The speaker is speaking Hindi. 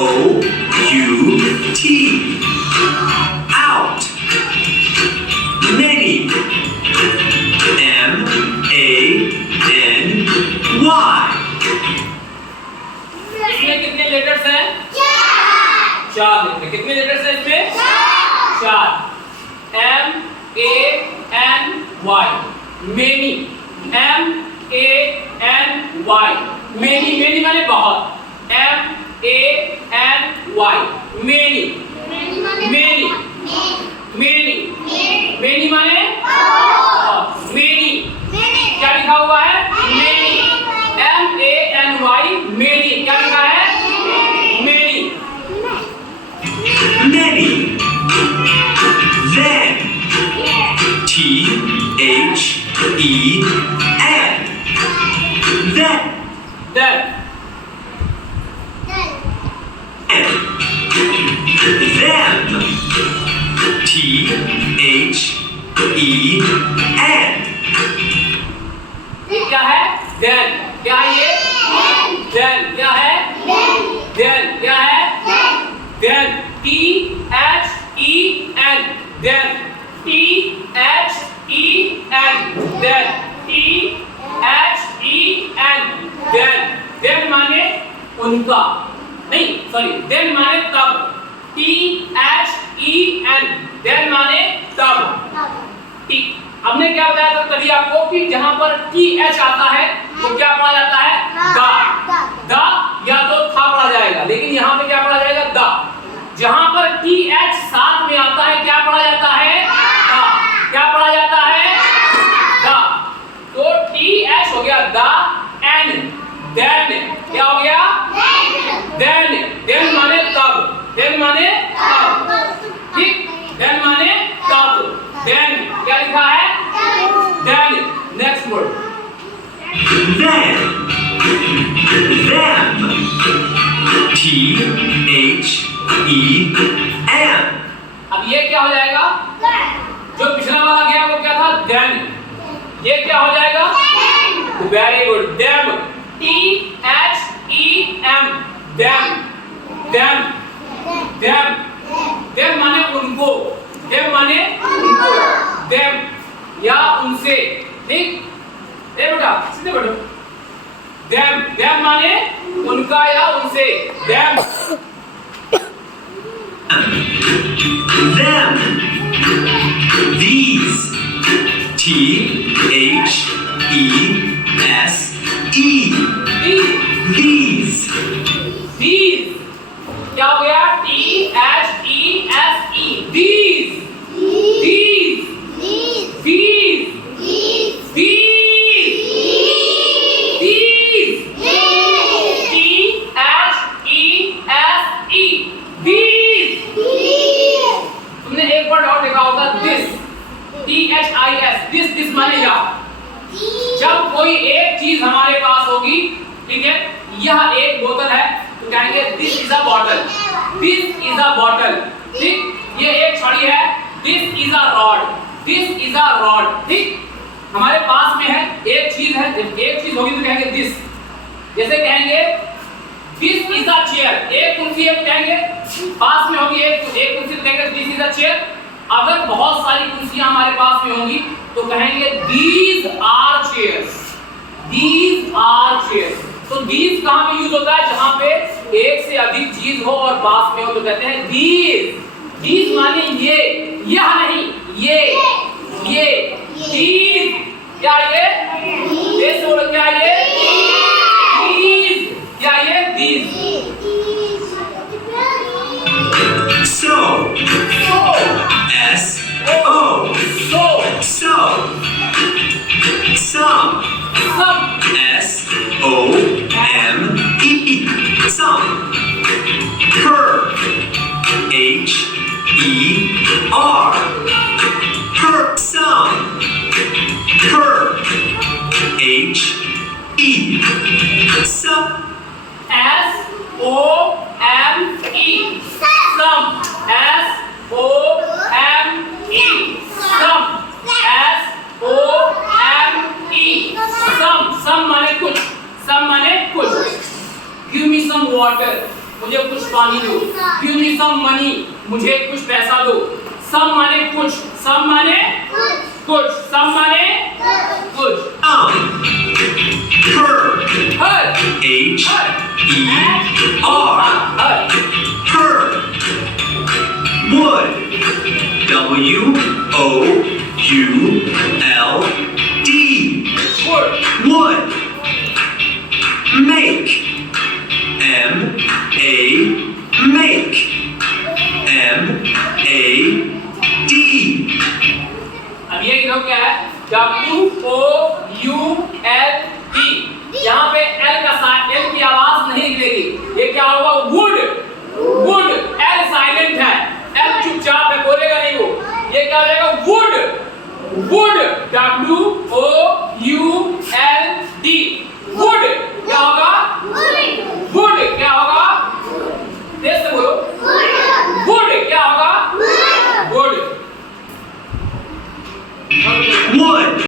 O-U-T. Out. Many. M-A-N-Y. इसमें कितने लेटर्स हैं? चार लेटर। कितने लेटर्स हैं इसमें? चार। M-A-N-Y. Many. M-A-N-Y. Many. Many माने बहुत। M-A-N-Y. Many. Many. Many. Many माने बहुत। Many. क्या लिखा हुआ है? Many. M-A-N-Y. Many. क्या लिखा है? Many. Many. Then. T-H-E-N. Then. Then. Them. T-H-E-N. क्या है? Then. क्या है ये? Then. क्या है? Then. क्या है? Then. T-H-E-N. Then. T-H-E-N. Then. T-H-E-N. Then. Then माने उनका, नहीं सॉरी, then माने तब। T-H-E-N. then माने तब। हमने क्या बताया था कभी आपको कि जहां पर TH आता है तो क्या पढ़ा जाता है? द या तो था पढ़ा जाएगा, लेकिन यहाँ पे क्या पढ़ा जाएगा? द। जहां पर TH साथ में आता है क्या पढ़ा जाता है? क्या पढ़ा जाता है? द। तो TH हो गया द एन। देन क्या हो गया? देन माने तब। देन माने तब, ठीक? देन माने तब। देन क्या लिखा है? Then. Next word. Then. Them. T-H-E-M. अब ये क्या हो जाएगा? जो पिछला वाला गया वो क्या था? देन। ये क्या हो जाएगा? Very good. Them. T-H-E-M. Them. Them. Them. Them माने उनको। देम माने उनको। देम या उनसे, ठीक? ए बेटा सीधे बैठो। देम। देम माने उनका या उनसे। Them. Them. These. T-H-E-S-E. These. These क्या हो गया? T-H-E-S-E. These. These. These. These. These. T-H-E-S-E. These. तुमने एक वर्ड और देखा होगा, this. T-H-I-S. This माने या। जब कोई एक चीज हमारे पास होगी, ठीक है, यह एक बोतल है तो कहेंगे this is a bottle. This is a bottle, ठीक? ये एक छड़ी है, this is a rod. This is a rod, ठीक? हमारे पास में है, एक चीज है, जब एक चीज होगी तो कहेंगे दिस। जैसे कहेंगे दिस इज अ चेयर। एक कुर्सी है तो कहेंगे, पास में होगी एक कुर्सी तो कहेंगे दिस इज अ चेयर। अगर बहुत सारी कुर्सियां हमारे पास में होंगी तो कहेंगे these are chairs। these are chairs। तो these कहां पे यूज होता है? जहां पे एक से अधिक चीज हो और पास में हो तो कहते हैं these। these माने ये, यह नहीं, ये these। क्या ये? ये बोलो क्या ये? these। क्या ये? these। So. S-O. So। Some. S-O-M-E. Some. Curve. H-E-R. Some. Curve. H-E. Some. S-O-M-E. Some. S-O-M-E. Some. S-O-M-E. Some माने कुछ। some माने कुछ। Give me some water। मुझे कुछ पानी दो। गिव मी सम मनी, मुझे कुछ पैसा दो। सम माने कुछ, सम माने कुछ, सम माने कुछ। Noun. Curve. हर, H-E-R. हर, Curve. Wood. W-O-U-L-D. Good, Wood. Make. M-A. Make. M-A-D. अब ये क्या है? W O